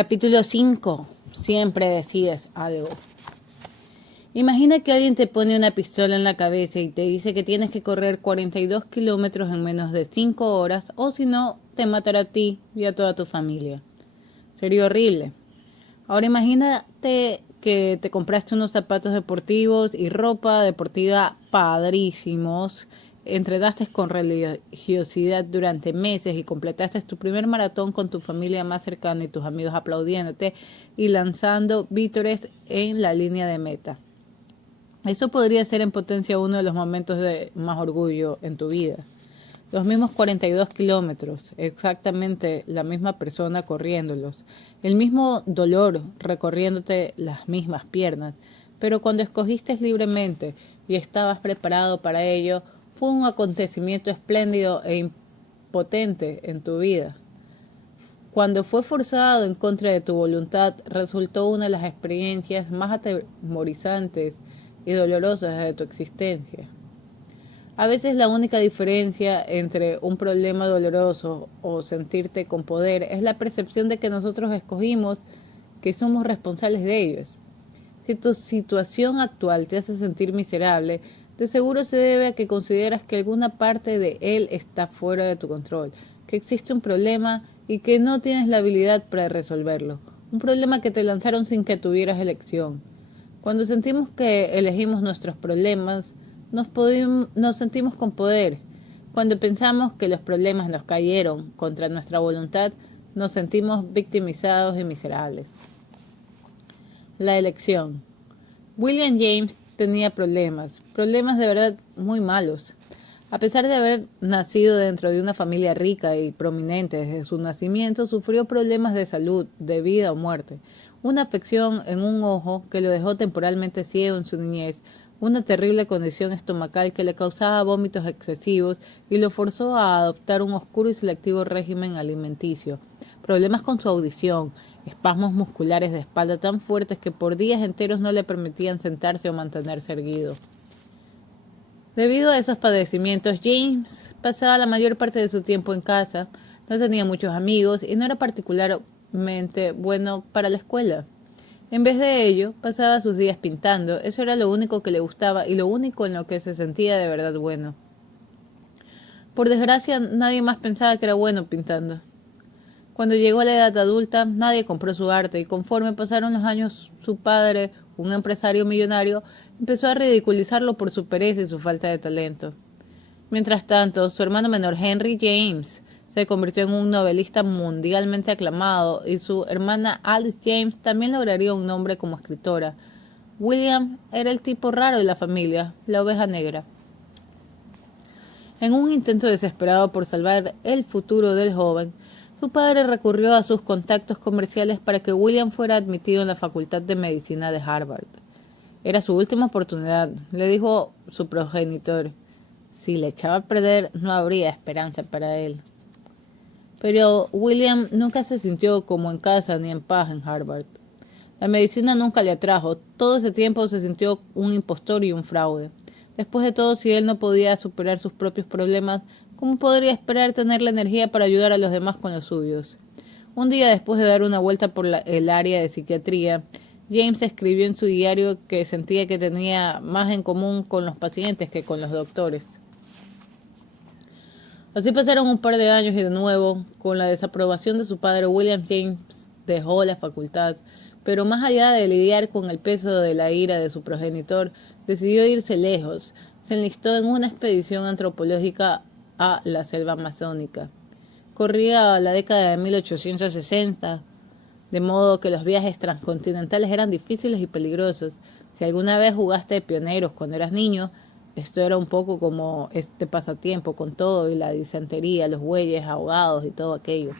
Capítulo 5. Siempre decides algo. Imagina que alguien te pone una pistola en la cabeza y te dice que tienes que correr 42 kilómetros en menos de 5 horas o si no, te matará a ti y a toda tu familia. Sería horrible. Ahora imagínate que te compraste unos zapatos deportivos y ropa deportiva padrísimos, entrenaste con religiosidad durante meses y completaste tu primer maratón con tu familia más cercana y tus amigos aplaudiéndote y lanzando vítores en la línea de meta. Eso podría ser en potencia uno de los momentos de más orgullo en tu vida. Los mismos 42 kilómetros, exactamente la misma persona corriéndolos, el mismo dolor recorriéndote las mismas piernas, pero cuando escogiste libremente y estabas preparado para ello, fue un acontecimiento espléndido e impotente en tu vida. Cuando fue forzado en contra de tu voluntad, resultó una de las experiencias más atemorizantes y dolorosas de tu existencia. A veces la única diferencia entre un problema doloroso o sentirte con poder es la percepción de que nosotros escogimos que somos responsables de ellos. Si tu situación actual te hace sentir miserable, de seguro se debe a que consideras que alguna parte de él está fuera de tu control, que existe un problema y que no tienes la habilidad para resolverlo. Un problema que te lanzaron sin que tuvieras elección. Cuando sentimos que elegimos nuestros problemas, nos sentimos con poder. Cuando pensamos que los problemas nos cayeron contra nuestra voluntad, nos sentimos victimizados y miserables. La elección. William James tenía problemas de verdad muy malos. A pesar de haber nacido dentro de una familia rica y prominente desde su nacimiento, sufrió problemas de salud, de vida o muerte. Una afección en un ojo que lo dejó temporalmente ciego en su niñez, una terrible condición estomacal que le causaba vómitos excesivos y lo forzó a adoptar un oscuro y selectivo régimen alimenticio, problemas con su audición, espasmos musculares de espalda tan fuertes que por días enteros no le permitían sentarse o mantenerse erguido. Debido a esos padecimientos, James pasaba la mayor parte de su tiempo en casa, no tenía muchos amigos y no era particularmente bueno para la escuela. En vez de ello, pasaba sus días pintando, eso era lo único que le gustaba y lo único en lo que se sentía de verdad bueno. Por desgracia, nadie más pensaba que era bueno pintando. Cuando llegó a la edad adulta, nadie compró su arte y conforme pasaron los años, su padre, un empresario millonario, empezó a ridiculizarlo por su pereza y su falta de talento. Mientras tanto, su hermano menor Henry James se convirtió en un novelista mundialmente aclamado y su hermana Alice James también lograría un nombre como escritora. William era el tipo raro de la familia, la oveja negra. En un intento desesperado por salvar el futuro del joven, su padre recurrió a sus contactos comerciales para que William fuera admitido en la Facultad de Medicina de Harvard. Era su última oportunidad, le dijo su progenitor. Si le echaba a perder, no habría esperanza para él. Pero William nunca se sintió como en casa ni en paz en Harvard. La medicina nunca le atrajo. Todo ese tiempo se sintió un impostor y un fraude. Después de todo, si él no podía superar sus propios problemas, ¿cómo podría esperar tener la energía para ayudar a los demás con los suyos? Un día después de dar una vuelta por el área de psiquiatría, James escribió en su diario que sentía que tenía más en común con los pacientes que con los doctores. Así pasaron un par de años y de nuevo, con la desaprobación de su padre, William James dejó la facultad, pero más allá de lidiar con el peso de la ira de su progenitor, decidió irse lejos. Se enlistó en una expedición antropológica a la selva amazónica. Corría la década de 1860, de modo que los viajes transcontinentales eran difíciles y peligrosos. Si alguna vez jugaste de pioneros cuando eras niño, esto era un poco como este pasatiempo con todo y la disentería, los bueyes ahogados y todo aquello.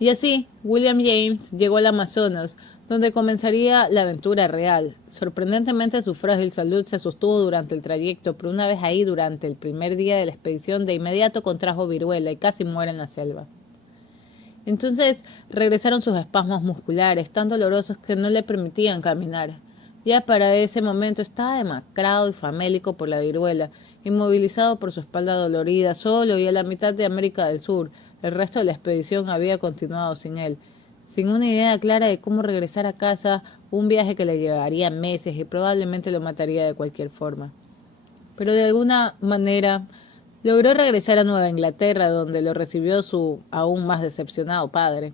Y así, William James llegó al Amazonas, donde comenzaría la aventura real. Sorprendentemente, su frágil salud se sostuvo durante el trayecto, pero una vez ahí, durante el primer día de la expedición, de inmediato contrajo viruela y casi muere en la selva. Entonces regresaron sus espasmos musculares, tan dolorosos que no le permitían caminar. Ya para ese momento estaba demacrado y famélico por la viruela, inmovilizado por su espalda dolorida, solo y a la mitad de América del Sur. El resto de la expedición había continuado sin él. sin una idea clara de cómo regresar a casa, un viaje que le llevaría meses y probablemente lo mataría de cualquier forma. Pero de alguna manera logró regresar a Nueva Inglaterra, donde lo recibió su aún más decepcionado padre.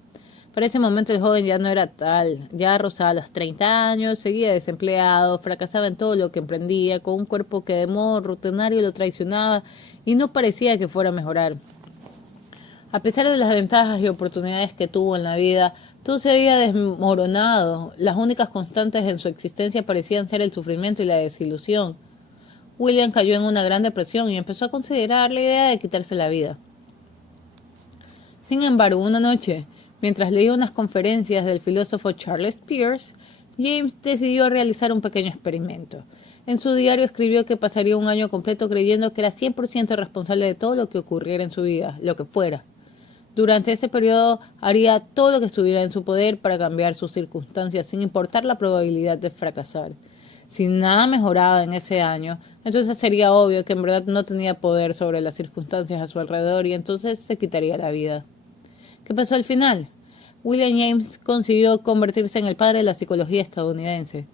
Para ese momento el joven ya no era tal, ya rozaba los 30 años, seguía desempleado, fracasaba en todo lo que emprendía, con un cuerpo que de modo rutinario lo traicionaba y no parecía que fuera a mejorar. A pesar de las ventajas y oportunidades que tuvo en la vida, todo se había desmoronado. Las únicas constantes en su existencia parecían ser el sufrimiento y la desilusión. William cayó en una gran depresión y empezó a considerar la idea de quitarse la vida. Sin embargo, una noche, mientras leía unas conferencias del filósofo Charles Peirce, James decidió realizar un pequeño experimento. En su diario escribió que pasaría un año completo creyendo que era 100% responsable de todo lo que ocurriera en su vida, lo que fuera. Durante ese periodo haría todo lo que estuviera en su poder para cambiar sus circunstancias, sin importar la probabilidad de fracasar. Si nada mejoraba en ese año, entonces sería obvio que en verdad no tenía poder sobre las circunstancias a su alrededor y entonces se quitaría la vida. ¿Qué pasó al final? William James consiguió convertirse en el padre de la psicología estadounidense.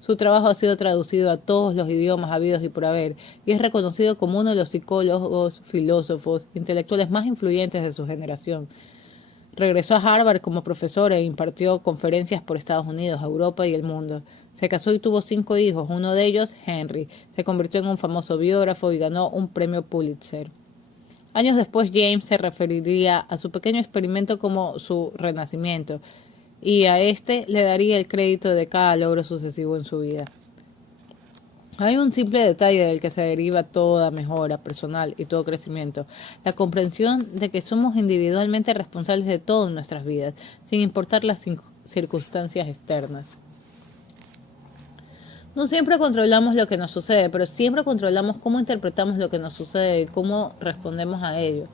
Su trabajo ha sido traducido a todos los idiomas habidos y por haber, y es reconocido como uno de los psicólogos, filósofos, intelectuales más influyentes de su generación. Regresó a Harvard como profesor e impartió conferencias por Estados Unidos, Europa y el mundo. Se casó y tuvo 5 hijos, uno de ellos, Henry. Se convirtió en un famoso biógrafo y ganó un premio Pulitzer. Años después, James se referiría a su pequeño experimento como su renacimiento, y a este le daría el crédito de cada logro sucesivo en su vida. Hay un simple detalle del que se deriva toda mejora personal y todo crecimiento: la comprensión de que somos individualmente responsables de todo en nuestras vidas, sin importar las circunstancias externas. No siempre controlamos lo que nos sucede, pero siempre controlamos cómo interpretamos lo que nos sucede y cómo respondemos a ello.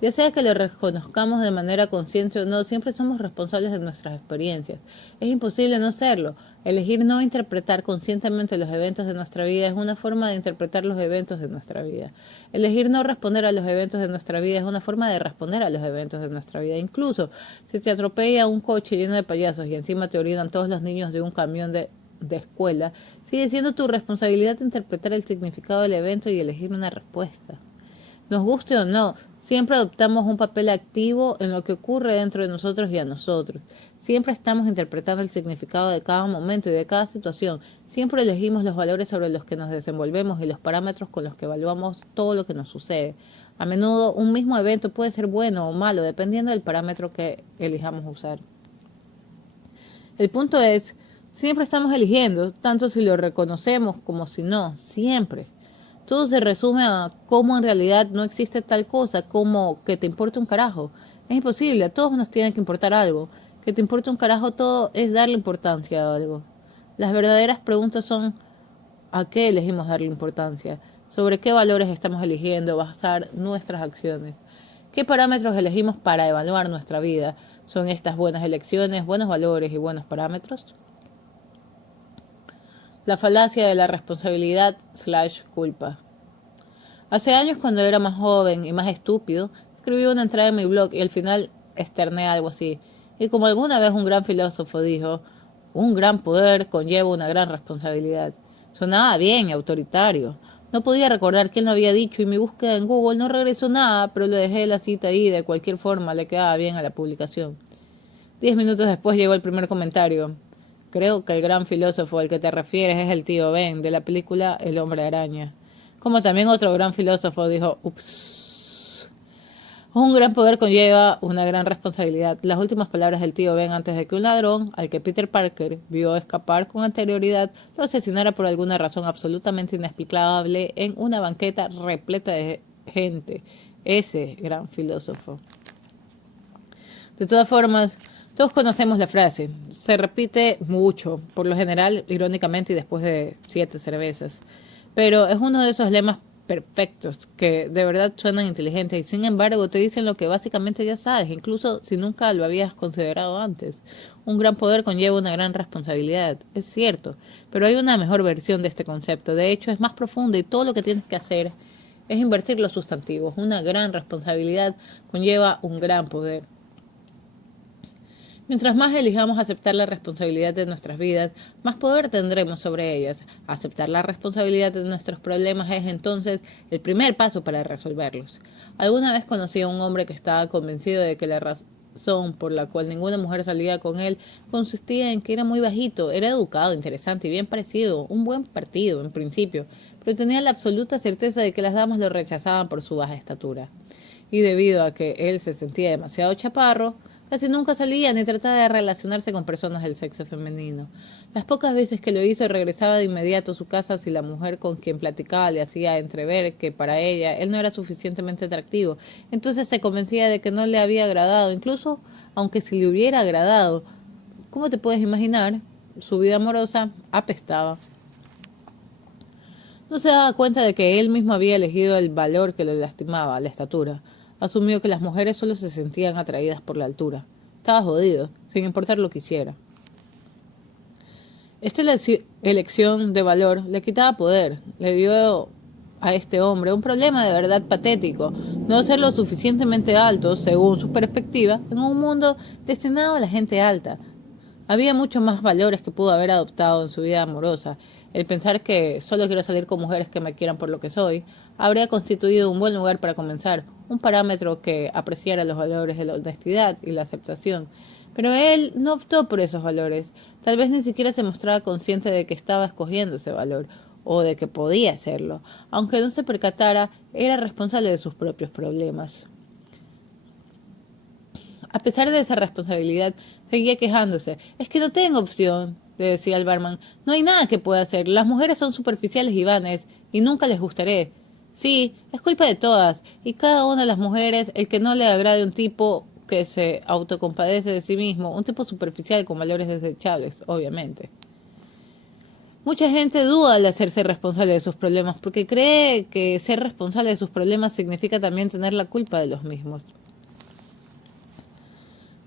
Ya sea que lo reconozcamos de manera consciente o no, siempre somos responsables de nuestras experiencias. Es imposible no serlo. Elegir no interpretar conscientemente los eventos de nuestra vida es una forma de interpretar los eventos de nuestra vida. Elegir no responder a los eventos de nuestra vida es una forma de responder a los eventos de nuestra vida. Incluso si te atropella un coche lleno de payasos y encima te orinan todos los niños de un camión de escuela, sigue siendo tu responsabilidad interpretar el significado del evento y elegir una respuesta. Nos guste o no, siempre adoptamos un papel activo en lo que ocurre dentro de nosotros y a nosotros. Siempre estamos interpretando el significado de cada momento y de cada situación. Siempre elegimos los valores sobre los que nos desenvolvemos y los parámetros con los que evaluamos todo lo que nos sucede. A menudo un mismo evento puede ser bueno o malo, dependiendo del parámetro que elijamos usar. El punto es, siempre estamos eligiendo, tanto si lo reconocemos como si no, siempre. Todo se resume a cómo en realidad no existe tal cosa como que te importa un carajo. Es imposible, a todos nos tiene que importar algo. Que te importe un carajo todo es darle importancia a algo. Las verdaderas preguntas son ¿a qué elegimos darle importancia? ¿Sobre qué valores estamos eligiendo basar nuestras acciones? ¿Qué parámetros elegimos para evaluar nuestra vida? ¿Son estas buenas elecciones, buenos valores y buenos parámetros? La falacia de la responsabilidad/culpa. Hace años, cuando era más joven y más estúpido, escribí una entrada en mi blog y al final externé algo así. Y como alguna vez un gran filósofo dijo, un gran poder conlleva una gran responsabilidad. Sonaba bien y autoritario. No podía recordar quién lo había dicho y mi búsqueda en Google no regresó nada, pero le dejé la cita ahí y de cualquier forma le quedaba bien a la publicación. 10 minutos después llegó el primer comentario. Creo que el gran filósofo al que te refieres es el tío Ben, de la película El Hombre Araña. Como también otro gran filósofo dijo, ups. Un gran poder conlleva una gran responsabilidad. Las últimas palabras del tío Ben antes de que un ladrón, al que Peter Parker vio escapar con anterioridad, lo asesinara por alguna razón absolutamente inexplicable en una banqueta repleta de gente. Ese gran filósofo. De todas formas, todos conocemos la frase. Se repite mucho, por lo general, irónicamente y después de 7 cervezas. Pero es uno de esos lemas perfectos que de verdad suenan inteligentes y sin embargo te dicen lo que básicamente ya sabes, incluso si nunca lo habías considerado antes. Un gran poder conlleva una gran responsabilidad, es cierto, pero hay una mejor versión de este concepto. De hecho, es más profunda y todo lo que tienes que hacer es invertir los sustantivos. Una gran responsabilidad conlleva un gran poder. Mientras más elijamos aceptar la responsabilidad de nuestras vidas, más poder tendremos sobre ellas. Aceptar la responsabilidad de nuestros problemas es entonces el primer paso para resolverlos. Alguna vez conocí a un hombre que estaba convencido de que la razón por la cual ninguna mujer salía con él consistía en que era muy bajito, era educado, interesante y bien parecido, un buen partido en principio, pero tenía la absoluta certeza de que las damas lo rechazaban por su baja estatura. Y debido a que él se sentía demasiado chaparro, casi nunca salía ni trataba de relacionarse con personas del sexo femenino. Las pocas veces que lo hizo regresaba de inmediato a su casa si la mujer con quien platicaba le hacía entrever que para ella él no era suficientemente atractivo. Entonces se convencía de que no le había agradado, incluso aunque si le hubiera agradado. ¿Cómo te puedes imaginar? Su vida amorosa apestaba. No se daba cuenta de que él mismo había elegido el valor que lo lastimaba, la estatura. Asumió que las mujeres solo se sentían atraídas por la altura. Estaba jodido, sin importar lo que hiciera. Esta elección de valor le quitaba poder, le dio a este hombre un problema de verdad patético, no ser lo suficientemente alto, según su perspectiva, en un mundo destinado a la gente alta. Había muchos más valores que pudo haber adoptado en su vida amorosa. El pensar que solo quiero salir con mujeres que me quieran por lo que soy, habría constituido un buen lugar para comenzar, un parámetro que apreciara los valores de la honestidad y la aceptación. Pero él no optó por esos valores. Tal vez ni siquiera se mostraba consciente de que estaba escogiendo ese valor, o de que podía hacerlo. Aunque no se percatara, era responsable de sus propios problemas. A pesar de esa responsabilidad, seguía quejándose. Es que no tengo opción, le decía al barman. No hay nada que pueda hacer. Las mujeres son superficiales y vanas, y nunca les gustaré. Sí, es culpa de todas, y cada una de las mujeres, el que no le agrade un tipo que se autocompadece de sí mismo, un tipo superficial con valores desechables, obviamente. Mucha gente duda al hacerse responsable de sus problemas, porque cree que ser responsable de sus problemas significa también tener la culpa de los mismos.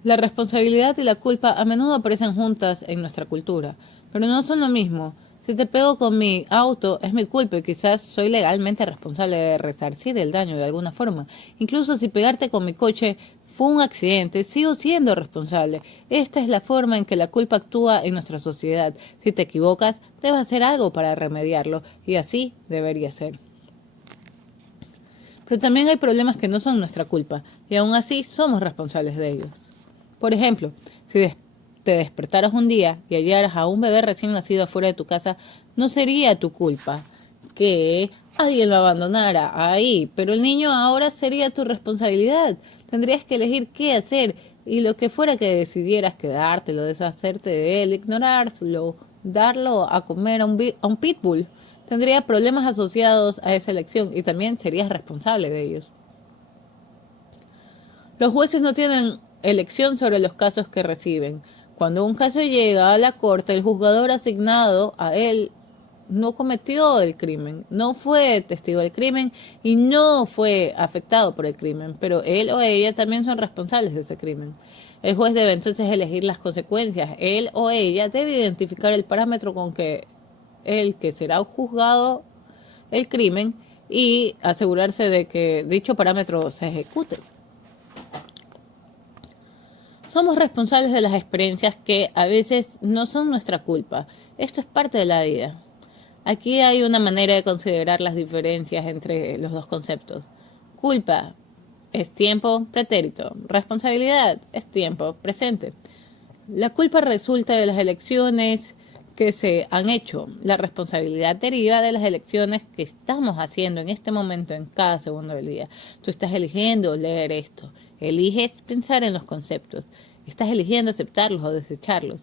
La responsabilidad y la culpa a menudo aparecen juntas en nuestra cultura, pero no son lo mismo. Si te pego con mi auto, es mi culpa y quizás soy legalmente responsable de resarcir el daño de alguna forma. Incluso si pegarte con mi coche fue un accidente, sigo siendo responsable. Esta es la forma en que la culpa actúa en nuestra sociedad. Si te equivocas, debes hacer algo para remediarlo, y así debería ser. Pero también hay problemas que no son nuestra culpa, y aún así somos responsables de ellos. Por ejemplo, si te despertaras un día y hallaras a un bebé recién nacido afuera de tu casa, no sería tu culpa que alguien lo abandonara ahí, pero el niño ahora sería tu responsabilidad. Tendrías que elegir qué hacer y lo que fuera que decidieras, quedártelo, deshacerte de él, ignorarlo, darlo a comer a un pitbull. Tendría problemas asociados a esa elección y también serías responsable de ellos. Los jueces no tienen elección sobre los casos que reciben. Cuando un caso llega a la corte, el juzgador asignado a él no cometió el crimen, no fue testigo del crimen y no fue afectado por el crimen, pero él o ella también son responsables de ese crimen. El juez debe entonces elegir las consecuencias. Él o ella debe identificar el parámetro con que el que será juzgado el crimen y asegurarse de que dicho parámetro se ejecute. Somos responsables de las experiencias que a veces no son nuestra culpa. Esto es parte de la vida. Aquí hay una manera de considerar las diferencias entre los dos conceptos. Culpa es tiempo pretérito. Responsabilidad es tiempo presente. La culpa resulta de las elecciones que se han hecho. La responsabilidad deriva de las elecciones que estamos haciendo en este momento, en cada segundo del día. Tú estás eligiendo leer esto. Eliges pensar en los conceptos. Estás eligiendo aceptarlos o desecharlos.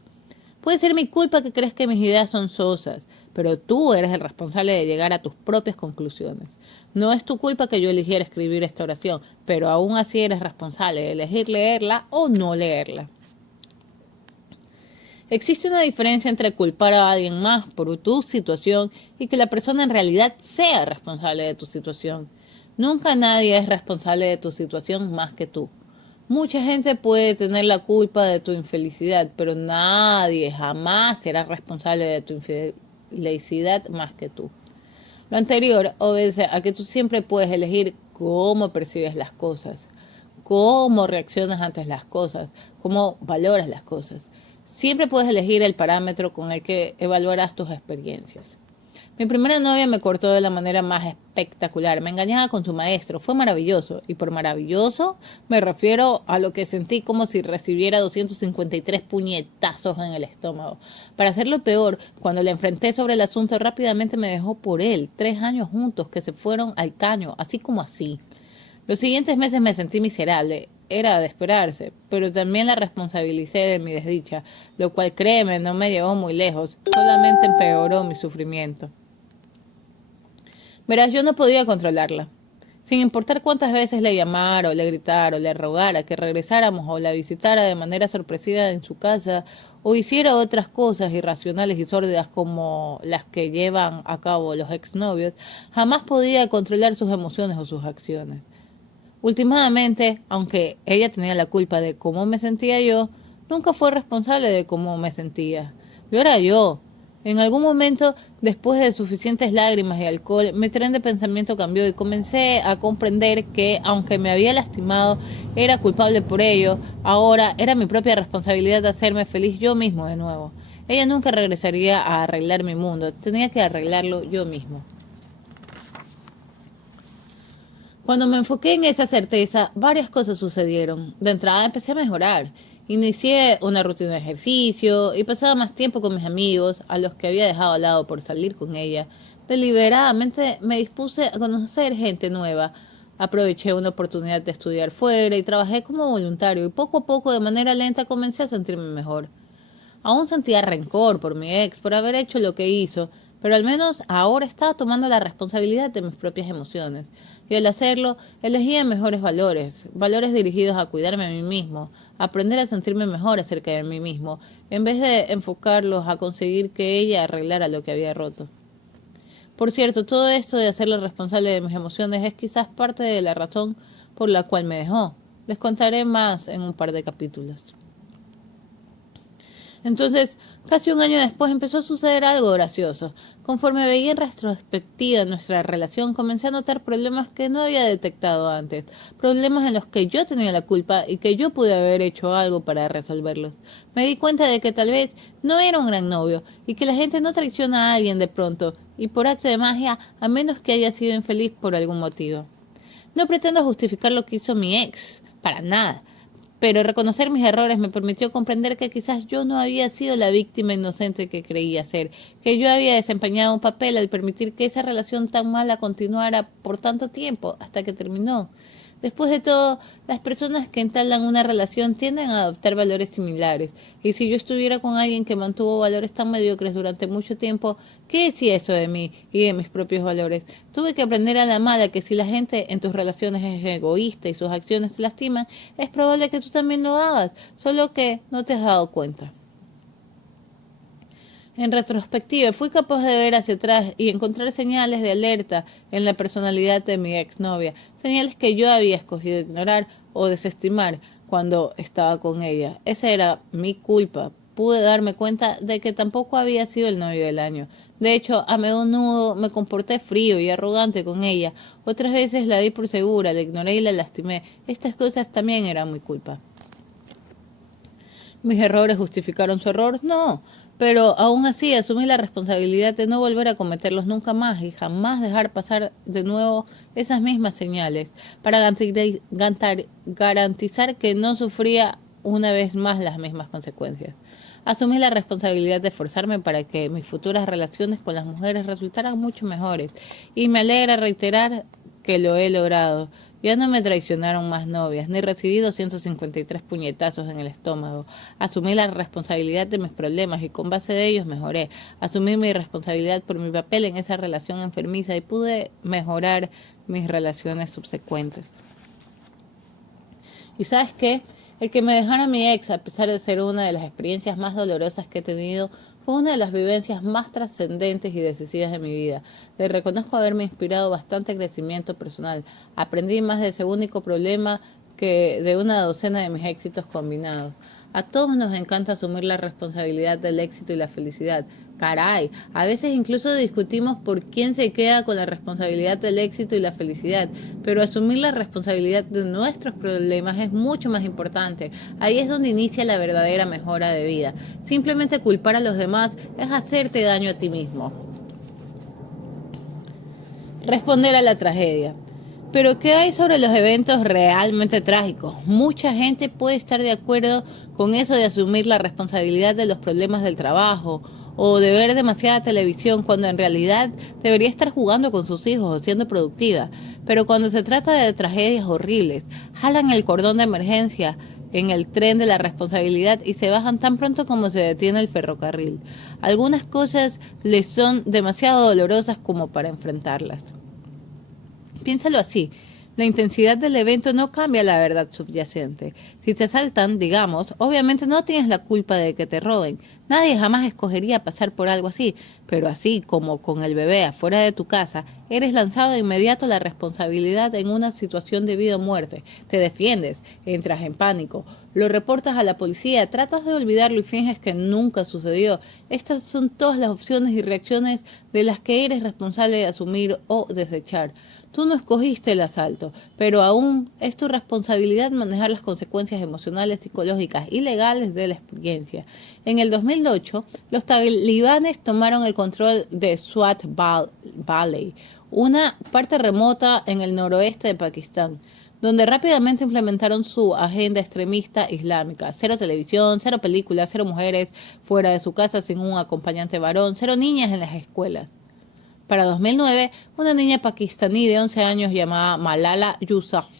Puede ser mi culpa que crees que mis ideas son sosas, pero tú eres el responsable de llegar a tus propias conclusiones. No es tu culpa que yo eligiera escribir esta oración, pero aún así eres responsable de elegir leerla o no leerla. Existe una diferencia entre culpar a alguien más por tu situación y que la persona en realidad sea responsable de tu situación. Nunca nadie es responsable de tu situación más que tú. Mucha gente puede tener la culpa de tu infelicidad, pero nadie jamás será responsable de tu infelicidad más que tú. Lo anterior obedece a que tú siempre puedes elegir cómo percibes las cosas, cómo reaccionas ante las cosas, cómo valoras las cosas. Siempre puedes elegir el parámetro con el que evaluarás tus experiencias. Mi primera novia me cortó de la manera más espectacular. Me engañaba con su maestro. Fue maravilloso. Y por maravilloso me refiero a lo que sentí como si recibiera 253 puñetazos en el estómago. Para hacerlo peor, cuando le enfrenté sobre el asunto, rápidamente me dejó por él. 3 años juntos que se fueron al caño, así como así. Los siguientes meses me sentí miserable. Era de esperarse, pero también la responsabilicé de mi desdicha, lo cual, créeme, no me llevó muy lejos. Solamente empeoró mi sufrimiento. Verás, yo no podía controlarla. Sin importar cuántas veces le llamara o le gritara o le rogara que regresáramos o la visitara de manera sorpresiva en su casa o hiciera otras cosas irracionales y sórdidas como las que llevan a cabo los exnovios, jamás podía controlar sus emociones o sus acciones. Últimamente, aunque ella tenía la culpa de cómo me sentía yo, nunca fue responsable de cómo me sentía. Lo era yo. En algún momento, después de suficientes lágrimas y alcohol, mi tren de pensamiento cambió y comencé a comprender que, aunque me había lastimado, era culpable por ello. Ahora era mi propia responsabilidad de hacerme feliz yo mismo de nuevo. Ella nunca regresaría a arreglar mi mundo. Tenía que arreglarlo yo mismo. Cuando me enfoqué en esa certeza, varias cosas sucedieron. De entrada empecé a mejorar. Inicié una rutina de ejercicio y pasaba más tiempo con mis amigos, a los que había dejado al lado por salir con ella. Deliberadamente me dispuse a conocer gente nueva. Aproveché una oportunidad de estudiar fuera y trabajé como voluntario y poco a poco, de manera lenta, comencé a sentirme mejor. Aún sentía rencor por mi ex, por haber hecho lo que hizo, pero al menos ahora estaba tomando la responsabilidad de mis propias emociones. Y al hacerlo, elegía mejores valores, valores dirigidos a cuidarme a mí mismo, a aprender a sentirme mejor acerca de mí mismo, en vez de enfocarlos a conseguir que ella arreglara lo que había roto. Por cierto, todo esto de hacerla responsable de mis emociones es quizás parte de la razón por la cual me dejó. Les contaré más en un par de capítulos. Entonces, casi un año después empezó a suceder algo gracioso. Conforme veía en retrospectiva nuestra relación, comencé a notar problemas que no había detectado antes, problemas en los que yo tenía la culpa y que yo pude haber hecho algo para resolverlos. Me di cuenta de que tal vez no era un gran novio y que la gente no traiciona a alguien de pronto y por acto de magia, a menos que haya sido infeliz por algún motivo. No pretendo justificar lo que hizo mi ex, para nada. Pero reconocer mis errores me permitió comprender que quizás yo no había sido la víctima inocente que creía ser, que yo había desempeñado un papel al permitir que esa relación tan mala continuara por tanto tiempo, hasta que terminó. Después de todo, las personas que entablan una relación tienden a adoptar valores similares, y si yo estuviera con alguien que mantuvo valores tan mediocres durante mucho tiempo, ¿qué decía eso de mí y de mis propios valores? Tuve que aprender a la mala que si la gente en tus relaciones es egoísta y sus acciones te lastiman, es probable que tú también lo hagas, solo que no te has dado cuenta. En retrospectiva, fui capaz de ver hacia atrás y encontrar señales de alerta en la personalidad de mi exnovia, señales que yo había escogido ignorar o desestimar cuando estaba con ella. Esa era mi culpa. Pude darme cuenta de que tampoco había sido el novio del año. De hecho, a menudo me comporté frío y arrogante con ella. Otras veces la di por segura, la ignoré y la lastimé. Estas cosas también eran mi culpa. ¿Mis errores justificaron su error? No, pero aún así asumí la responsabilidad de no volver a cometerlos nunca más y jamás dejar pasar de nuevo esas mismas señales para garantizar que no sufría una vez más las mismas consecuencias. Asumí la responsabilidad de esforzarme para que mis futuras relaciones con las mujeres resultaran mucho mejores y me alegra reiterar que lo he logrado. Ya no me traicionaron más novias, ni recibí 253 puñetazos en el estómago. Asumí la responsabilidad de mis problemas y con base de ellos mejoré. Asumí mi responsabilidad por mi papel en esa relación enfermiza y pude mejorar mis relaciones subsecuentes. ¿Y sabes qué? El que me dejara mi ex, a pesar de ser una de las experiencias más dolorosas que he tenido, fue una de las vivencias más trascendentes y decisivas de mi vida. Le reconozco haberme inspirado bastante crecimiento personal. Aprendí más de ese único problema que de una docena de mis éxitos combinados. A todos nos encanta asumir la responsabilidad del éxito y la felicidad, Caray, a veces incluso discutimos por quién se queda con la responsabilidad del éxito y la felicidad, pero asumir la responsabilidad de nuestros problemas es mucho más importante. Ahí es donde inicia la verdadera mejora de vida. Simplemente culpar a los demás es hacerte daño a ti mismo. Responder a la tragedia. Pero ¿qué hay sobre los eventos realmente trágicos? Mucha gente puede estar de acuerdo con eso de asumir la responsabilidad de los problemas del trabajo o de ver demasiada televisión cuando en realidad debería estar jugando con sus hijos o siendo productiva. Pero cuando se trata de tragedias horribles, jalan el cordón de emergencia en el tren de la responsabilidad y se bajan tan pronto como se detiene el ferrocarril. Algunas cosas les son demasiado dolorosas como para enfrentarlas. Piénsalo así, la intensidad del evento no cambia la verdad subyacente. Si te asaltan, digamos, obviamente no tienes la culpa de que te roben. Nadie jamás escogería pasar por algo así, pero así como con el bebé afuera de tu casa, eres lanzado de inmediato a la responsabilidad en una situación de vida o muerte. Te defiendes, entras en pánico, lo reportas a la policía, tratas de olvidarlo y finges que nunca sucedió. Estas son todas las opciones y reacciones de las que eres responsable de asumir o desechar. Tú no escogiste el asalto, pero aún es tu responsabilidad manejar las consecuencias emocionales, psicológicas y legales de la experiencia. En el 2008, los talibanes tomaron el control de Swat Valley, una parte remota en el noroeste de Pakistán, donde rápidamente implementaron su agenda extremista islámica. Cero televisión, cero películas, cero mujeres fuera de su casa sin un acompañante varón, cero niñas en las escuelas. Para 2009, una niña pakistaní de 11 años llamada Malala Yousafzai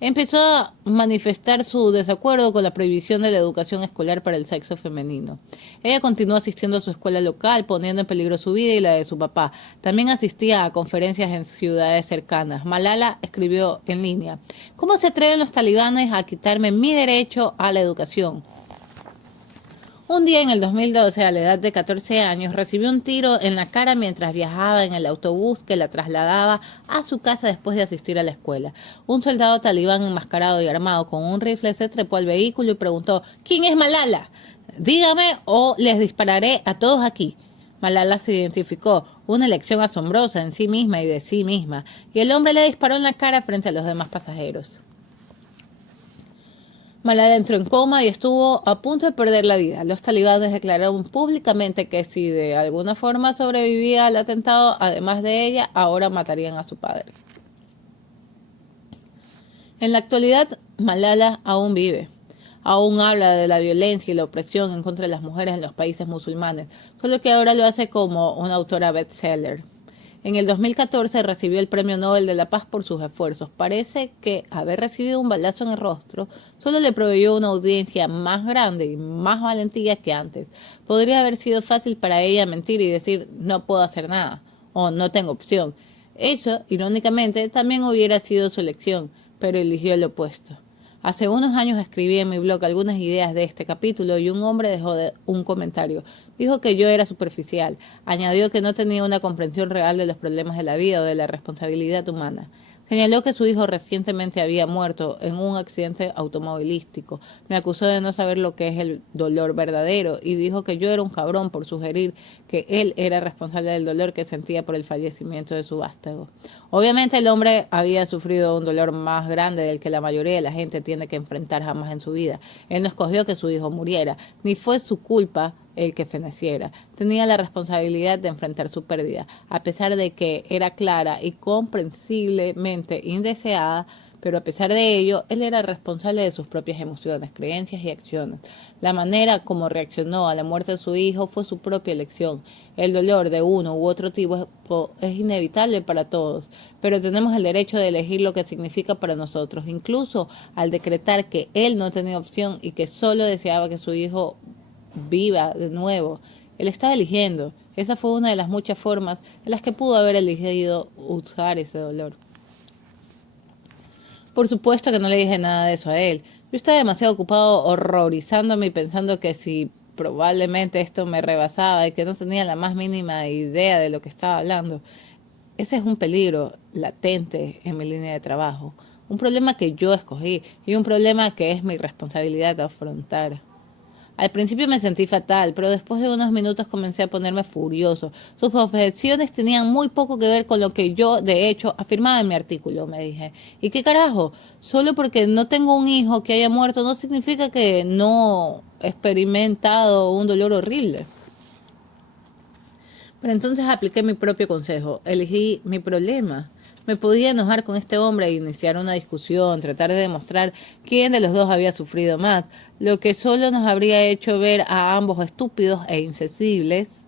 empezó a manifestar su desacuerdo con la prohibición de la educación escolar para el sexo femenino. Ella continuó asistiendo a su escuela local, poniendo en peligro su vida y la de su papá. También asistía a conferencias en ciudades cercanas. Malala escribió en línea: ¿Cómo se atreven los talibanes a quitarme mi derecho a la educación? Un día en el 2012, a la edad de 14 años, recibió un tiro en la cara mientras viajaba en el autobús que la trasladaba a su casa después de asistir a la escuela. Un soldado talibán enmascarado y armado con un rifle se trepó al vehículo y preguntó: ¿Quién es Malala? Dígame o les dispararé a todos aquí. Malala se identificó, una elección asombrosa en sí misma y de sí misma, y el hombre le disparó en la cara frente a los demás pasajeros. Malala entró en coma y estuvo a punto de perder la vida. Los talibanes declararon públicamente que si de alguna forma sobrevivía al atentado, además de ella, ahora matarían a su padre. En la actualidad, Malala aún vive. Aún habla de la violencia y la opresión en contra de las mujeres en los países musulmanes, solo que ahora lo hace como una autora bestseller. En el 2014 recibió el Premio Nobel de la Paz por sus esfuerzos. Parece que haber recibido un balazo en el rostro solo le proveyó una audiencia más grande y más valentía que antes. Podría haber sido fácil para ella mentir y decir no puedo hacer nada o no tengo opción. Eso, irónicamente, también hubiera sido su elección, pero eligió lo opuesto. Hace unos años escribí en mi blog algunas ideas de este capítulo y un hombre dejó un comentario. Dijo que yo era superficial. Añadió que no tenía una comprensión real de los problemas de la vida o de la responsabilidad humana. Señaló que su hijo recientemente había muerto en un accidente automovilístico. Me acusó de no saber lo que es el dolor verdadero y dijo que yo era un cabrón por sugerir que él era responsable del dolor que sentía por el fallecimiento de su vástago. Obviamente el hombre había sufrido un dolor más grande del que la mayoría de la gente tiene que enfrentar jamás en su vida. Él no escogió que su hijo muriera, ni fue su culpa el que feneciera. Tenía la responsabilidad de enfrentar su pérdida, a pesar de que era clara y comprensiblemente indeseada, pero a pesar de ello, él era responsable de sus propias emociones, creencias y acciones. La manera como reaccionó a la muerte de su hijo fue su propia elección. El dolor de uno u otro tipo es inevitable para todos, pero tenemos el derecho de elegir lo que significa para nosotros, incluso al decretar que él no tenía opción y que solo deseaba que su hijo viva de nuevo. Él estaba eligiendo. Esa fue una de las muchas formas en las que pudo haber elegido usar ese dolor. Por supuesto que no le dije nada de eso a él. Yo estaba demasiado ocupado horrorizándome y pensando que si probablemente esto me rebasaba y que no tenía la más mínima idea de lo que estaba hablando. Ese es un peligro latente en mi línea de trabajo. Un problema que yo escogí y un problema que es mi responsabilidad afrontar. Al principio me sentí fatal, pero después de unos minutos comencé a ponerme furioso. Sus objeciones tenían muy poco que ver con lo que yo, de hecho, afirmaba en mi artículo, me dije. ¿Y qué carajo? Solo porque no tengo un hijo que haya muerto no significa que no he experimentado un dolor horrible. Pero entonces apliqué mi propio consejo, elegí mi problema. Me podía enojar con este hombre e iniciar una discusión, tratar de demostrar quién de los dos había sufrido más, lo que solo nos habría hecho ver a ambos estúpidos e insensibles.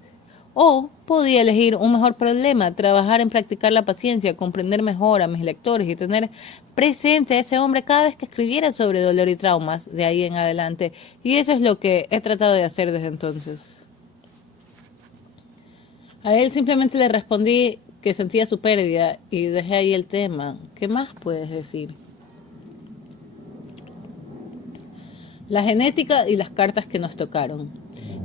O podía elegir un mejor problema, trabajar en practicar la paciencia, comprender mejor a mis lectores y tener presente a ese hombre cada vez que escribiera sobre dolor y traumas de ahí en adelante. Y eso es lo que he tratado de hacer desde entonces. A él simplemente le respondí que sentía su pérdida y dejé ahí el tema. ¿Qué más puedes decir? La genética y las cartas que nos tocaron.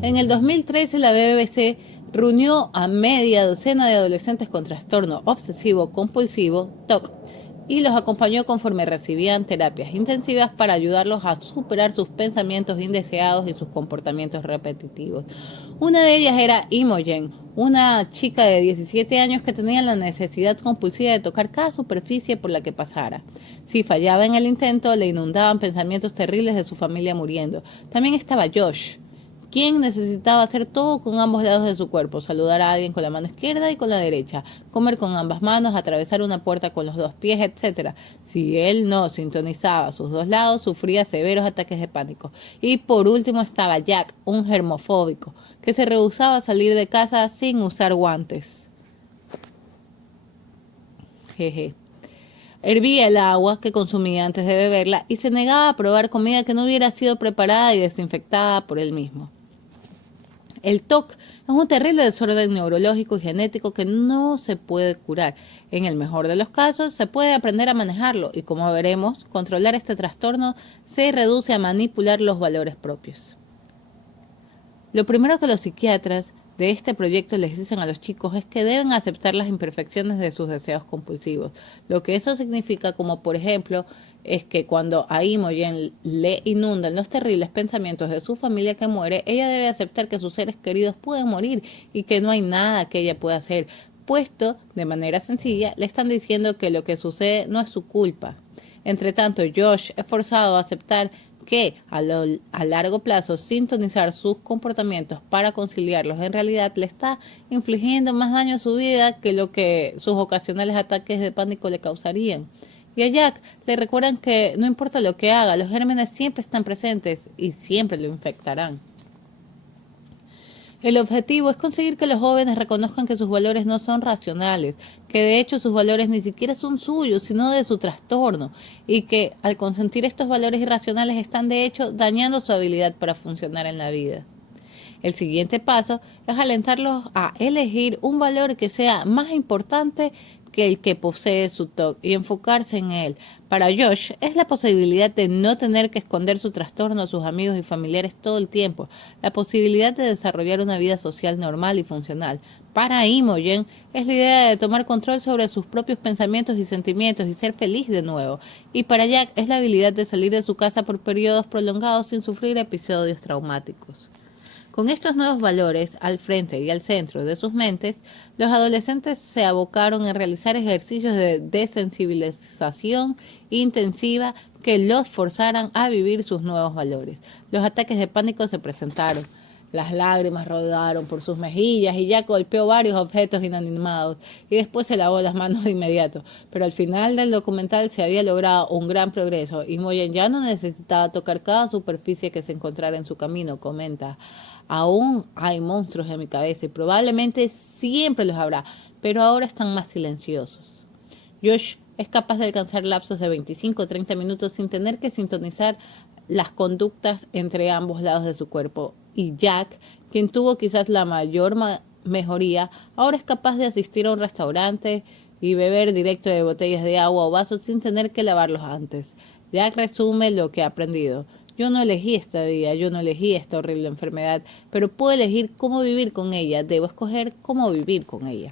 En el 2013 la BBC reunió a media docena de adolescentes con trastorno obsesivo compulsivo, TOC, y los acompañó conforme recibían terapias intensivas para ayudarlos a superar sus pensamientos indeseados y sus comportamientos repetitivos. Una de ellas era Imogen, una chica de 17 años que tenía la necesidad compulsiva de tocar cada superficie por la que pasara. Si fallaba en el intento, le inundaban pensamientos terribles de su familia muriendo. También estaba Josh, quien necesitaba hacer todo con ambos lados de su cuerpo, saludar a alguien con la mano izquierda y con la derecha, comer con ambas manos, atravesar una puerta con los dos pies, etc. Si él no sintonizaba sus dos lados, sufría severos ataques de pánico. Y por último estaba Jack, un germofóbico, que se rehusaba a salir de casa sin usar guantes. Jeje. Hervía el agua que consumía antes de beberla y se negaba a probar comida que no hubiera sido preparada y desinfectada por él mismo. El TOC es un terrible desorden neurológico y genético que no se puede curar. En el mejor de los casos, se puede aprender a manejarlo y, como veremos, controlar este trastorno se reduce a manipular los valores propios. Lo primero que los psiquiatras de este proyecto les dicen a los chicos es que deben aceptar las imperfecciones de sus deseos compulsivos. Lo que eso significa, como por ejemplo, es que cuando a Imogen le inundan los terribles pensamientos de su familia que muere, ella debe aceptar que sus seres queridos pueden morir y que no hay nada que ella pueda hacer, puesto de manera sencilla le están diciendo que lo que sucede no es su culpa. Entre tanto, Josh es forzado a aceptar que a largo plazo sintonizar sus comportamientos para conciliarlos en realidad le está infligiendo más daño a su vida que lo que sus ocasionales ataques de pánico le causarían. Y a Jack le recuerdan que no importa lo que haga, los gérmenes siempre están presentes y siempre lo infectarán. El objetivo es conseguir que los jóvenes reconozcan que sus valores no son racionales, que de hecho sus valores ni siquiera son suyos, sino de su trastorno, y que al consentir estos valores irracionales están de hecho dañando su habilidad para funcionar en la vida. El siguiente paso es alentarlos a elegir un valor que sea más importante que el que posee su TOC y enfocarse en él. Para Josh es la posibilidad de no tener que esconder su trastorno a sus amigos y familiares todo el tiempo, la posibilidad de desarrollar una vida social normal y funcional. Para Imogen es la idea de tomar control sobre sus propios pensamientos y sentimientos y ser feliz de nuevo. Y para Jack es la habilidad de salir de su casa por periodos prolongados sin sufrir episodios traumáticos. Con estos nuevos valores al frente y al centro de sus mentes, los adolescentes se abocaron en realizar ejercicios de desensibilización intensiva que los forzaran a vivir sus nuevos valores. Los ataques de pánico se presentaron. Las lágrimas rodaron por sus mejillas y Jack golpeó varios objetos inanimados y después se lavó las manos de inmediato. Pero al final del documental se había logrado un gran progreso y Imogen ya no necesitaba tocar cada superficie que se encontrara en su camino, comenta. Aún hay monstruos en mi cabeza y probablemente siempre los habrá, pero ahora están más silenciosos. Josh es capaz de alcanzar lapsos de 25 o 30 minutos sin tener que sintonizar las conductas entre ambos lados de su cuerpo. Y Jack, quien tuvo quizás la mayor mejoría, ahora es capaz de asistir a un restaurante y beber directo de botellas de agua o vasos sin tener que lavarlos antes. Jack resume lo que ha aprendido. Yo no elegí esta vida, yo no elegí esta horrible enfermedad, pero puedo elegir cómo vivir con ella, debo escoger cómo vivir con ella.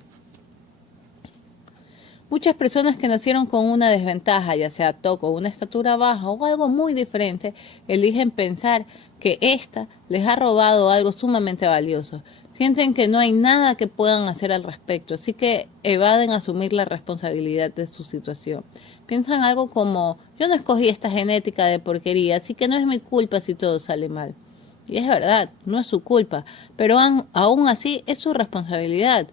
Muchas personas que nacieron con una desventaja, ya sea TOC o una estatura baja o algo muy diferente, eligen pensar que ésta les ha robado algo sumamente valioso. Sienten que no hay nada que puedan hacer al respecto, así que evaden asumir la responsabilidad de su situación. Piensan algo como, yo no escogí esta genética de porquería, así que no es mi culpa si todo sale mal. Y es verdad, no es su culpa, pero aún así es su responsabilidad.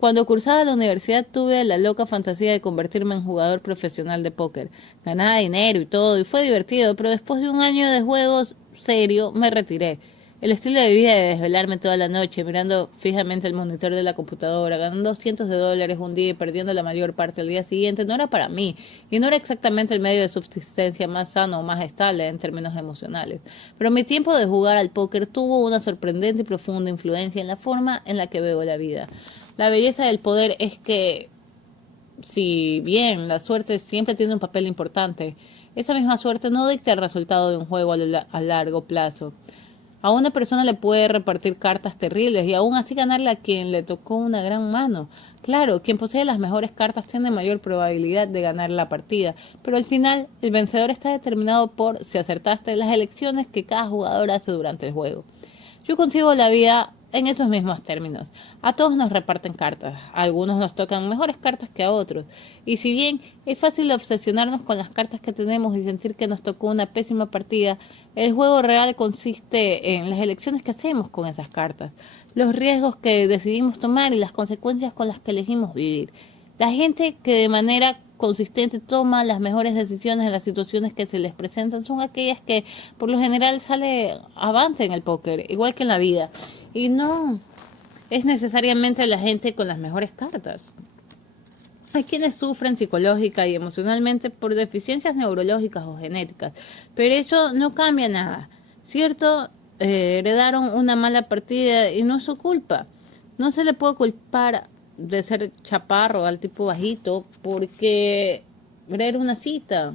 Cuando cursaba la universidad tuve la loca fantasía de convertirme en jugador profesional de póker. Ganaba dinero y todo, y fue divertido, pero después de un año de juegos serio me retiré. El estilo de vida de desvelarme toda la noche, mirando fijamente el monitor de la computadora, ganando cientos de dólares un día y perdiendo la mayor parte al día siguiente, no era para mí, y no era exactamente el medio de subsistencia más sano o más estable en términos emocionales. Pero mi tiempo de jugar al póker tuvo una sorprendente y profunda influencia en la forma en la que veo la vida. La belleza del poder es que, si bien la suerte siempre tiene un papel importante, esa misma suerte no dicta el resultado de un juego a largo plazo. A una persona le puede repartir cartas terribles y aún así ganarle a quien le tocó una gran mano. Claro, quien posee las mejores cartas tiene mayor probabilidad de ganar la partida, pero al final el vencedor está determinado por si acertaste las elecciones que cada jugador hace durante el juego. Yo concibo la vida en esos mismos términos. A todos nos reparten cartas, a algunos nos tocan mejores cartas que a otros. Y si bien es fácil obsesionarnos con las cartas que tenemos y sentir que nos tocó una pésima partida, el juego real consiste en las elecciones que hacemos con esas cartas, los riesgos que decidimos tomar y las consecuencias con las que elegimos vivir. La gente que de manera consistente toma las mejores decisiones en las situaciones que se les presentan son aquellas que por lo general sale avante en el póker, igual que en la vida. Y no es necesariamente la gente con las mejores cartas. Hay quienes sufren psicológica y emocionalmente por deficiencias neurológicas o genéticas, pero eso no cambia nada. ¿Cierto? Heredaron una mala partida y no es su culpa. No se le puede culpar de ser chaparro al tipo bajito porque era una cita.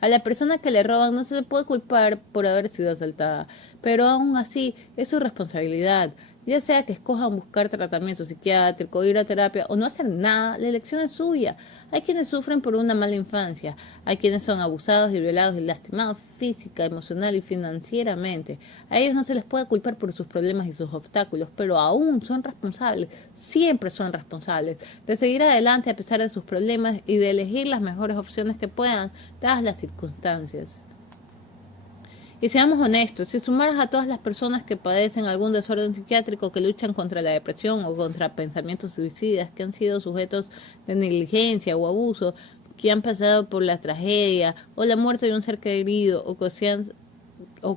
A la persona que le roban no se le puede culpar por haber sido asaltada, pero aún así es su responsabilidad. Ya sea que escojan buscar tratamiento psiquiátrico, ir a terapia o no hacer nada, la elección es suya. Hay quienes sufren por una mala infancia, hay quienes son abusados y violados y lastimados física, emocional y financieramente. A ellos no se les puede culpar por sus problemas y sus obstáculos, pero aún son responsables, siempre son responsables, de seguir adelante a pesar de sus problemas y de elegir las mejores opciones que puedan, dadas las circunstancias. Y seamos honestos, si sumaras a todas las personas que padecen algún desorden psiquiátrico, que luchan contra la depresión o contra pensamientos suicidas, que han sido sujetos de negligencia o abuso, que han pasado por la tragedia o la muerte de un ser querido o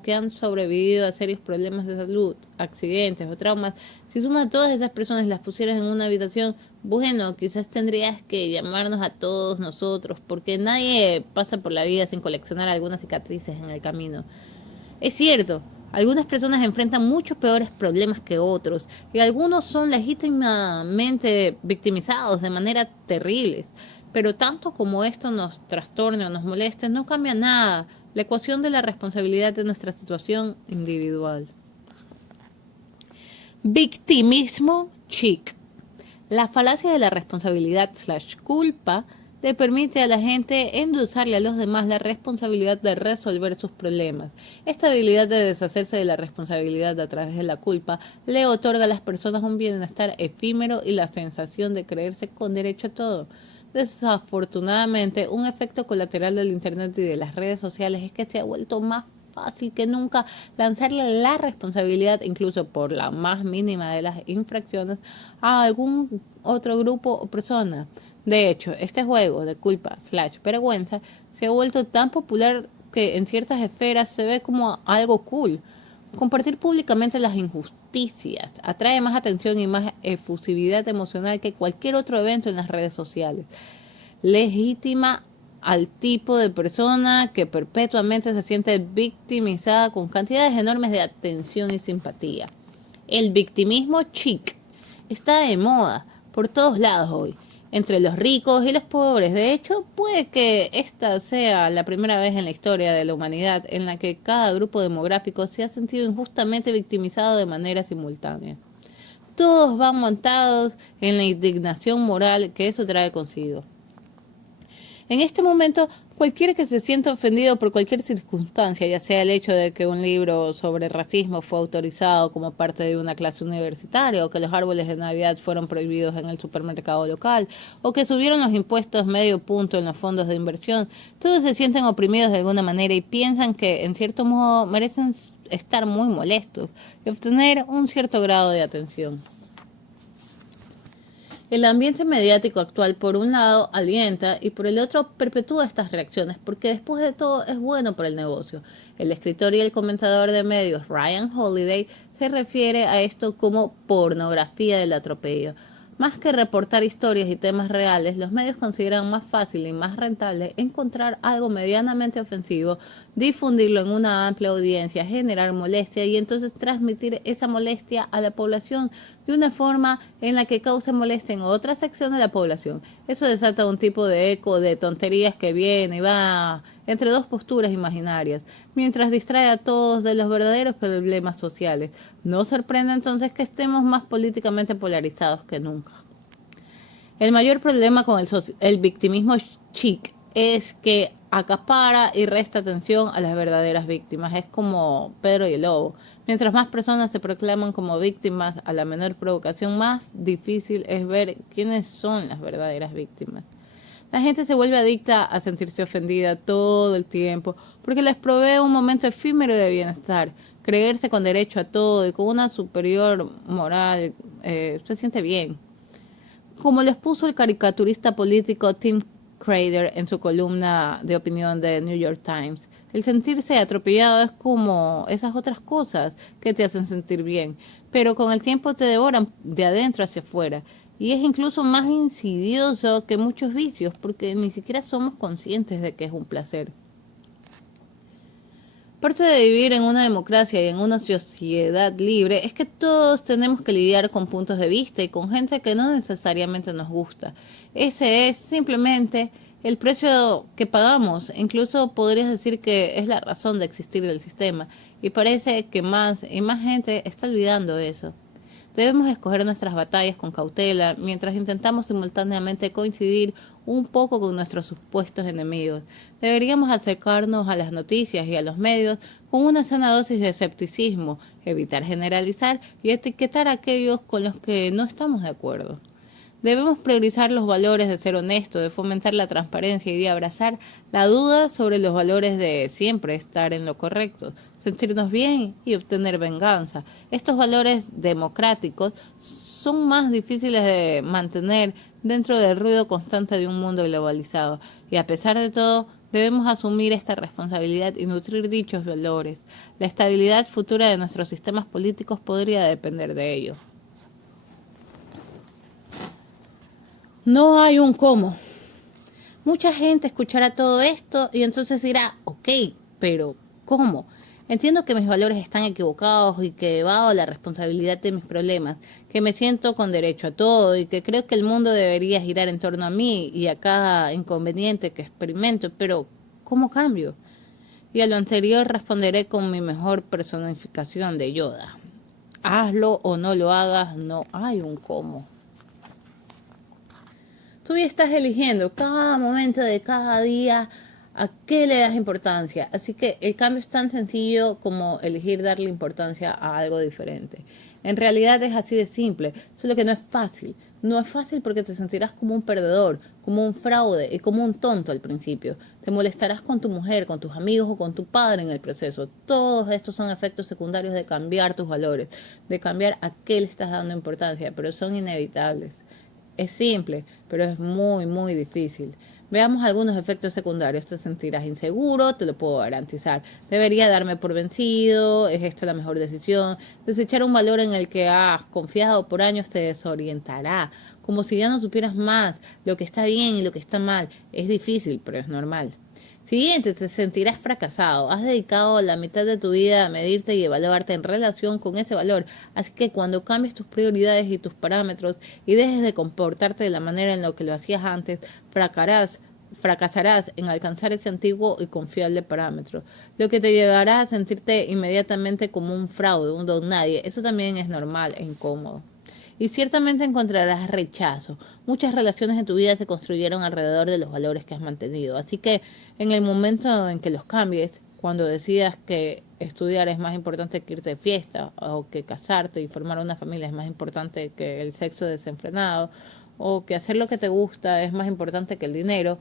que han sobrevivido a serios problemas de salud, accidentes o traumas, si sumas a todas esas personas y las pusieras en una habitación, bueno, quizás tendrías que llamarnos a todos nosotros, porque nadie pasa por la vida sin coleccionar algunas cicatrices en el camino. Es cierto, algunas personas enfrentan muchos peores problemas que otros y algunos son legítimamente victimizados de manera terrible. Pero tanto como esto nos trastorne o nos moleste, no cambia nada la ecuación de la responsabilidad de nuestra situación individual. Victimismo chic. La falacia de la responsabilidad/culpa le permite a la gente endulzarle a los demás la responsabilidad de resolver sus problemas. Esta habilidad de deshacerse de la responsabilidad a través de la culpa le otorga a las personas un bienestar efímero y la sensación de creerse con derecho a todo. Desafortunadamente, un efecto colateral del Internet y de las redes sociales es que se ha vuelto más fácil que nunca lanzarle la responsabilidad, incluso por la más mínima de las infracciones, a algún otro grupo o persona. De hecho, este juego de culpa/vergüenza se ha vuelto tan popular que en ciertas esferas se ve como algo cool. Compartir públicamente las injusticias atrae más atención y más efusividad emocional que cualquier otro evento en las redes sociales. Legítima al tipo de persona que perpetuamente se siente victimizada con cantidades enormes de atención y simpatía. El victimismo chic está de moda por todos lados hoy, entre los ricos y los pobres. De hecho, puede que esta sea la primera vez en la historia de la humanidad en la que cada grupo demográfico se ha sentido injustamente victimizado de manera simultánea. Todos van montados en la indignación moral que eso trae consigo. En este momento, cualquiera que se sienta ofendido por cualquier circunstancia, ya sea el hecho de que un libro sobre racismo fue autorizado como parte de una clase universitaria, o que los árboles de Navidad fueron prohibidos en el supermercado local, o que subieron los impuestos medio punto en los fondos de inversión, todos se sienten oprimidos de alguna manera y piensan que, en cierto modo, merecen estar muy molestos y obtener un cierto grado de atención. El ambiente mediático actual, por un lado, alienta y por el otro perpetúa estas reacciones, porque después de todo es bueno para el negocio. El escritor y el comentador de medios Ryan Holiday se refiere a esto como pornografía del atropello. Más que reportar historias y temas reales, los medios consideran más fácil y más rentable encontrar algo medianamente ofensivo, difundirlo en una amplia audiencia, generar molestia y entonces transmitir esa molestia a la población de una forma en la que cause molestia en otra sección de la población. Eso desata un tipo de eco de tonterías que viene y va entre dos posturas imaginarias, mientras distrae a todos de los verdaderos problemas sociales. No sorprende entonces que estemos más políticamente polarizados que nunca. El mayor problema con el victimismo chic es que acapara y resta atención a las verdaderas víctimas. Es como Pedro y el Lobo. Mientras más personas se proclaman como víctimas a la menor provocación, más difícil es ver quiénes son las verdaderas víctimas. La gente se vuelve adicta a sentirse ofendida todo el tiempo porque les provee un momento efímero de bienestar. Creerse con derecho a todo y con una superior moral se siente bien. Como les puso el caricaturista político Tim Crader en su columna de opinión de New York Times, el sentirse atropellado es como esas otras cosas que te hacen sentir bien, pero con el tiempo te devoran de adentro hacia afuera. Y es incluso más insidioso que muchos vicios, porque ni siquiera somos conscientes de que es un placer. Parte de vivir en una democracia y en una sociedad libre es que todos tenemos que lidiar con puntos de vista y con gente que no necesariamente nos gusta. Ese es simplemente el precio que pagamos. Incluso podrías decir que es la razón de existir del sistema. Y parece que más y más gente está olvidando eso. Debemos escoger nuestras batallas con cautela mientras intentamos simultáneamente coincidir un poco con nuestros supuestos enemigos. Deberíamos acercarnos a las noticias y a los medios con una sana dosis de escepticismo, evitar generalizar y etiquetar a aquellos con los que no estamos de acuerdo. Debemos priorizar los valores de ser honesto, de fomentar la transparencia y de abrazar la duda sobre los valores de siempre estar en lo correcto, sentirnos bien y obtener venganza. Estos valores democráticos son más difíciles de mantener dentro del ruido constante de un mundo globalizado y a pesar de todo debemos asumir esta responsabilidad y nutrir dichos valores. La estabilidad futura de nuestros sistemas políticos podría depender de ello. No hay un cómo. Mucha gente escuchará todo esto y entonces dirá, ok, pero ¿cómo? Entiendo que mis valores están equivocados y que evado la responsabilidad de mis problemas, que me siento con derecho a todo y que creo que el mundo debería girar en torno a mí y a cada inconveniente que experimento, pero ¿cómo cambio? Y a lo anterior responderé con mi mejor personificación de Yoda. Hazlo o no lo hagas, no hay un cómo. Tú ya estás eligiendo cada momento de cada día a qué le das importancia. Así que el cambio es tan sencillo como elegir darle importancia a algo diferente. En realidad es así de simple, solo que no es fácil. No es fácil porque te sentirás como un perdedor, como un fraude y como un tonto al principio. Te molestarás con tu mujer, con tus amigos o con tu padre en el proceso. Todos estos son efectos secundarios de cambiar tus valores, de cambiar a qué le estás dando importancia, pero son inevitables. Es simple, pero es muy, muy difícil. Veamos algunos efectos secundarios. Te sentirás inseguro, te lo puedo garantizar. Debería darme por vencido, es esta la mejor decisión. Desechar un valor en el que has confiado por años te desorientará, como si ya no supieras más lo que está bien y lo que está mal. Es difícil, pero es normal. Siguiente, te sentirás fracasado. Has dedicado la mitad de tu vida a medirte y evaluarte en relación con ese valor. Así que cuando cambies tus prioridades y tus parámetros y dejes de comportarte de la manera en la que lo hacías antes, fracasarás en alcanzar ese antiguo y confiable parámetro, lo que te llevará a sentirte inmediatamente como un fraude, un don nadie. Eso también es normal e incómodo. y ciertamente encontrarás rechazo. Muchas relaciones en tu vida se construyeron alrededor de los valores que has mantenido, así que en el momento en que los cambies, cuando decidas que estudiar es más importante que irte de fiesta, o que casarte y formar una familia es más importante que el sexo desenfrenado, o que hacer lo que te gusta es más importante que el dinero,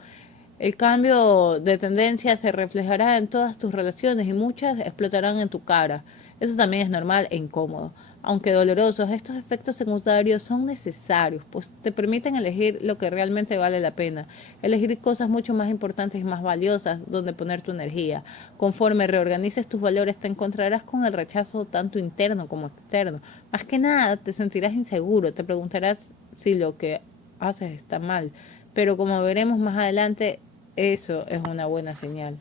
el cambio de tendencia se reflejará en todas tus relaciones y muchas explotarán en tu cara. Eso también es normal e incómodo. Aunque dolorosos, estos efectos secundarios son necesarios, pues te permiten elegir lo que realmente vale la pena, elegir cosas mucho más importantes y más valiosas donde poner tu energía. Conforme reorganices tus valores, te encontrarás con el rechazo tanto interno como externo. Más que nada, te sentirás inseguro, te preguntarás si lo que haces está mal, pero como veremos más adelante, eso es una buena señal.